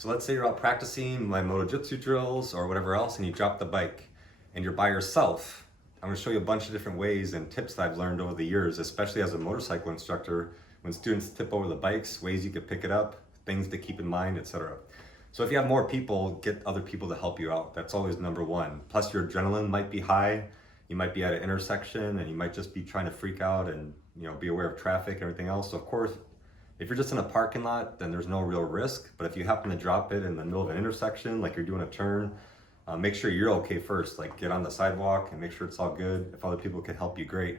So let's say you're out practicing my MotoJitsu drills or whatever else and you drop the bike and you're by yourself. I'm going to show you a bunch of different ways and tips that I've learned over the years, especially as a motorcycle instructor, when students tip over the bikes, ways you could pick it up, things to keep in mind, etc. So if you have more people, get other people to help you out. That's always number one. Plus your adrenaline might be high. You might be at an intersection and you might just be trying to freak out and be aware of traffic and everything else. So of course, if you're just in a parking lot, then there's no real risk. But if you happen to drop it in the middle of an intersection, like you're doing a turn, make sure you're okay first. Like get on the sidewalk and make sure it's all good. If other people can help you, great.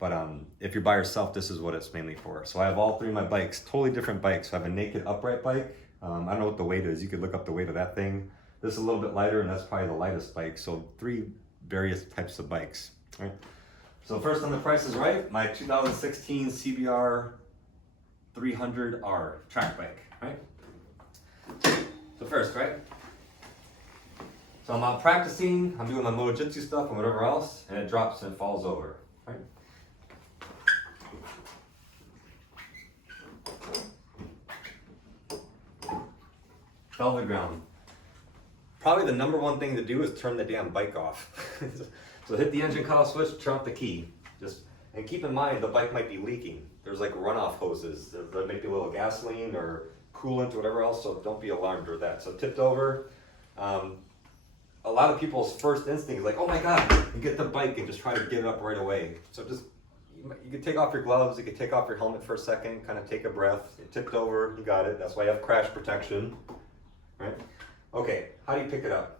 But if you're by yourself, this is what it's mainly for. So I have all three of my bikes, totally different bikes. So I have a naked upright bike. I don't know what the weight is. You could look up the weight of that thing. This is a little bit lighter and that's probably the lightest bike. So three various types of bikes. All right. So first on the Price is Right, my 2016 CBR 300R track bike, right? So first, right? So I'm out practicing, I'm doing my MotoJitsu stuff and whatever else, and it drops and falls over, right? Fell to the ground. Probably the number one thing to do is turn the damn bike off. So hit the engine cutoff switch, turn off the key. And keep in mind, the bike might be leaking. There's like runoff hoses. There might be a little gasoline or coolant or whatever else, so don't be alarmed or that. So tipped over. A lot of people's first instinct is like, oh my God, and get the bike and just try to get it up right away. So just, you can take off your gloves, you can take off your helmet for a second, kind of take a breath. It tipped over, you got it. That's why you have crash protection, right? Okay, how do you pick it up?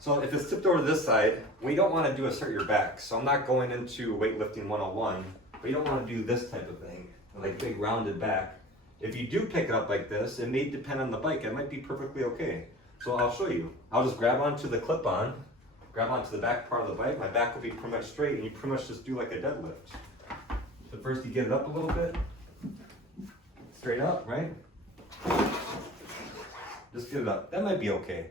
So if it's tipped over to this side, what you don't want to do is hurt your back. So I'm not going into weightlifting 101, but you don't want to do this type of thing, like big rounded back. If you do pick it up like this, it may depend on the bike. It might be perfectly okay. So I'll show you. I'll just grab onto the clip-on, grab onto the back part of the bike. My back will be pretty much straight, and you pretty much just do like a deadlift. So first you get it up a little bit, straight up, right? Just get it up. That might be okay.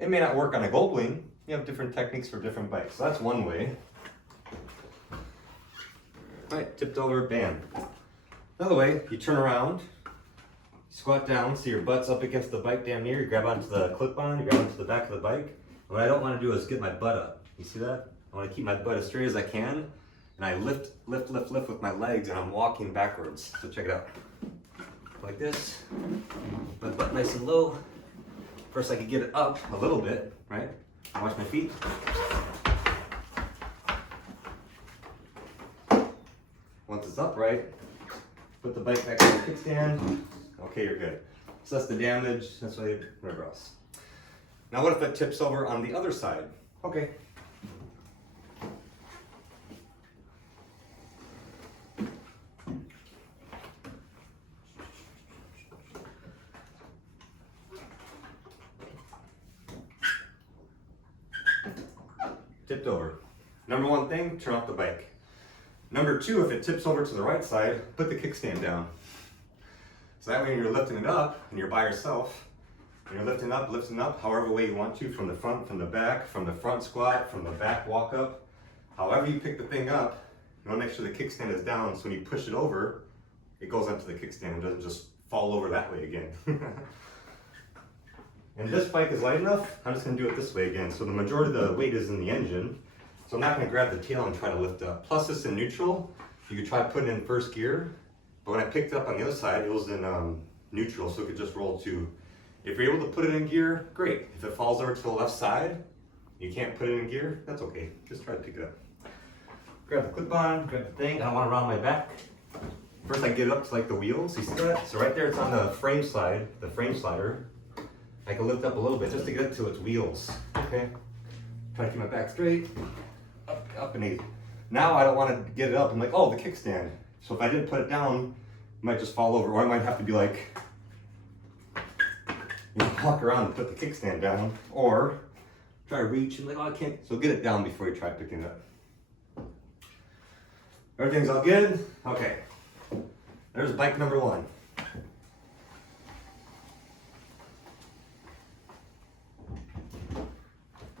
It may not work on a Goldwing. You have different techniques for different bikes. So that's one way. Right, tipped over, bam. Another way, you turn around, squat down, so your butt's up against the bike damn near. You grab onto the clip-on, you grab onto the back of the bike. And what I don't want to do is get my butt up. You see that? I want to keep my butt as straight as I can. And I lift with my legs, and I'm walking backwards. So check it out. Like this. My butt nice and low. First I can get it up a little bit, right? Watch my feet. Once it's upright, put the bike back on the kickstand. Okay, you're good. So that's the damage, that's why whatever else. Now what if it tips over on the other side? Okay. Tipped over. Number one thing, turn off the bike. Number two, if it tips over to the right side, put the kickstand down. So that way when you're lifting it up and you're by yourself, and you're lifting up, however way you want to, from the front, from the back, from the front squat, from the back walk up, however you pick the thing up, you want to make sure the kickstand is down, so when you push it over, it goes onto the kickstand and doesn't just fall over that way again. And this bike is light enough, I'm just going to do it this way again. So the majority of the weight is in the engine, so I'm not going to grab the tail and try to lift up. Plus it's in neutral, you could try putting it in first gear, but when I picked it up on the other side, it was in neutral, so it could just roll to. If you're able to put it in gear, great. If it falls over to the left side, you can't put it in gear, that's okay. Just try to pick it up. Grab the clip-on, grab the thing, I don't want to round my back. First I get it up to like the wheels, you see that? So right there it's on the frame slide, the frame slider. I can lift up a little bit just to get it to its wheels. Okay. Try to keep my back straight. Up and easy. Now I don't want to get it up. I'm like, oh, the kickstand. So if I didn't put it down, it might just fall over, or I might have to be like, walk around and put the kickstand down, or try to reach and like, oh, I can't. So get it down before you try picking it up. Everything's all good? Okay. There's bike number one.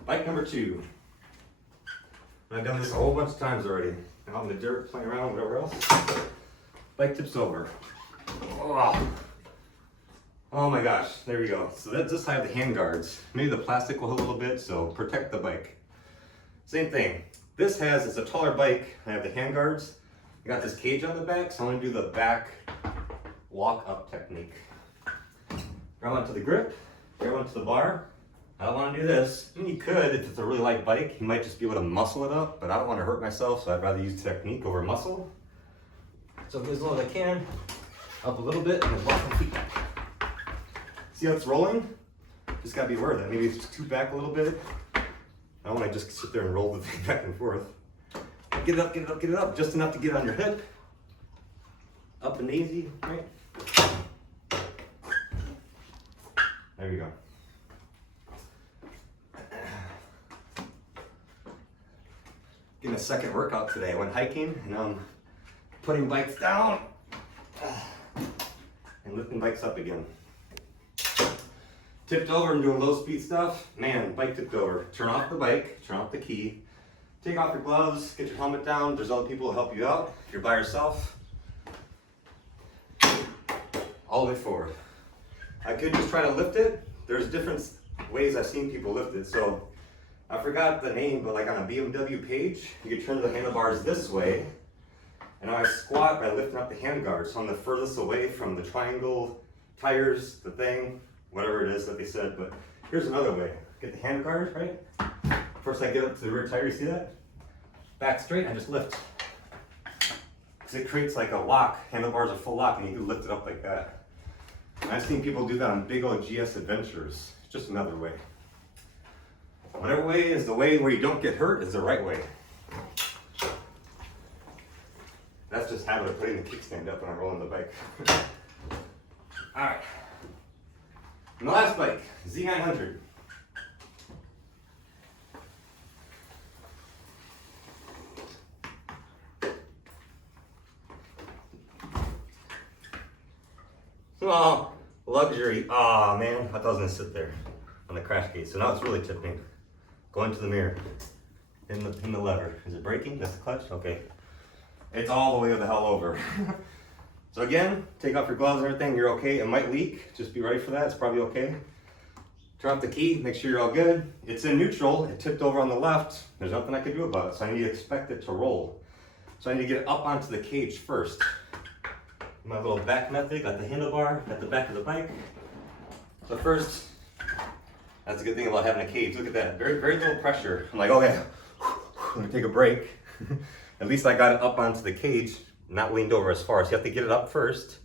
Bike number two. I've done this a whole bunch of times already. Out in the dirt, playing around, whatever else. Bike tips over. Oh. Oh my gosh, there we go. So that's this side of the hand guards. Maybe the plastic will hold a little bit, so protect the bike. Same thing. This has, it's a taller bike. I have the hand guards. I got this cage on the back, so I'm gonna do the back walk up technique. Grab onto the grip, grab onto the bar. I don't want to do this. I mean, you could if it's a really light bike. You might just be able to muscle it up, but I don't want to hurt myself, so I'd rather use technique over muscle. So get as low as I can, up a little bit, and then walk my feet back. See how it's rolling? Just gotta be aware of that. Maybe it's too back a little bit. I don't want to just sit there and roll the thing back and forth. Get it up, get it up, get it up, just enough to get on your hip. Up and easy, right? There you go. Getting a second workout today. I went hiking and I'm putting bikes down and lifting bikes up again. Tipped over and doing low speed stuff. Man, bike tipped over. Turn off the bike, turn off the key, take off your gloves, get your helmet down. There's other people to help you out. If you're by yourself, all the way forward. I could just try to lift it. There's different ways I've seen people lift it. So I forgot the name, but like on a BMW page, you can turn the handlebars this way. And I squat by lifting up the handguard. So I'm the furthest away from the triangle, tires, the thing, whatever it is that they said. But here's another way. Get the handguard, right? First I get up to the rear tire, you see that? Back straight, I just lift. Because it creates like a lock. Handlebars are full lock and you can lift it up like that. And I've seen people do that on big old GS adventures. It's just another way. Whatever way is the way where you don't get hurt is the right way. That's just habit of putting the kickstand up when I'm rolling the bike. All right. And the last bike, Z900. Oh, luxury. Oh man, I thought I was gonna sit there on the crash gate. So now it's really tipping. Go into the mirror. In the lever. Is it braking? That's the clutch? Okay. It's all the way the hell over. So again, take off your gloves and everything, you're okay. It might leak, just be ready for that, it's probably okay. Turn off the key, make sure you're all good. It's in neutral, it tipped over on the left. There's nothing I can do about it, so I need to expect it to roll. So I need to get up onto the cage first. My little back method, got the handlebar at the back of the bike. So first, that's a good thing about having a cage. Look at that, very, very little pressure. I'm like, okay, let me take a break. At least I got it up onto the cage, not leaned over as far. So you have to get it up first.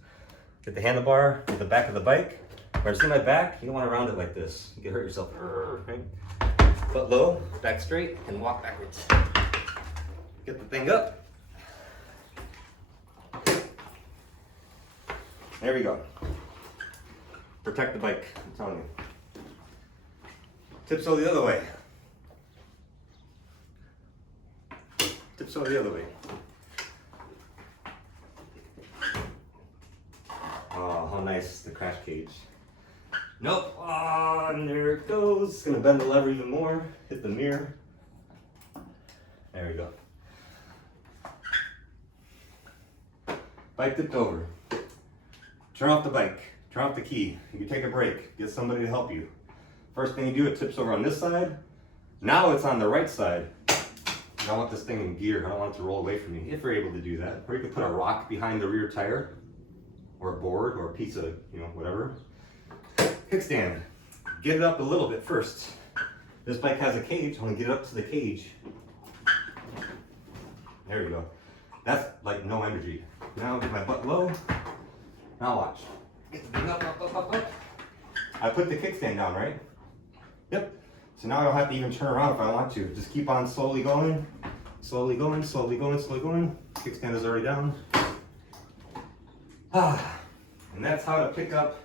Get the handlebar at the back of the bike. Where see my back, you don't want to round it like this. You can hurt yourself. Right? Foot low, back straight, and walk backwards. Get the thing up. There we go. Protect the bike, I'm telling you. Tiptoe the other way. Tiptoe the other way. Oh, how nice, the crash cage. Nope, oh, and there it goes. It's gonna bend the lever even more, hit the mirror. There we go. Bike tipped over. Turn off the bike, turn off the key. You can take a break, get somebody to help you. First thing you do, it tips over on this side. Now it's on the right side. I don't want this thing in gear. I don't want it to roll away from me, if you're able to do that. Or you could put a rock behind the rear tire, or a board, or a piece of, whatever. Kickstand. Get it up a little bit first. This bike has a cage. I'm gonna get it up to the cage. There we go. That's like no energy. Now get my butt low. Now watch. Get the thing up, up, up, up, up. I put the kickstand down, right? Yep. So now I don't have to even turn around if I want to. Just keep on slowly going. Slowly going, slowly going, slowly going. Kickstand is already down. And that's how to pick up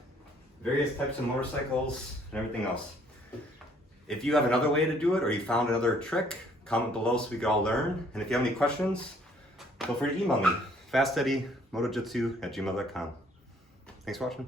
various types of motorcycles and everything else. If you have another way to do it or you found another trick, comment below so we can all learn. And if you have any questions, feel free to email me. fasteddymotojitsu@gmail.com. Thanks for watching.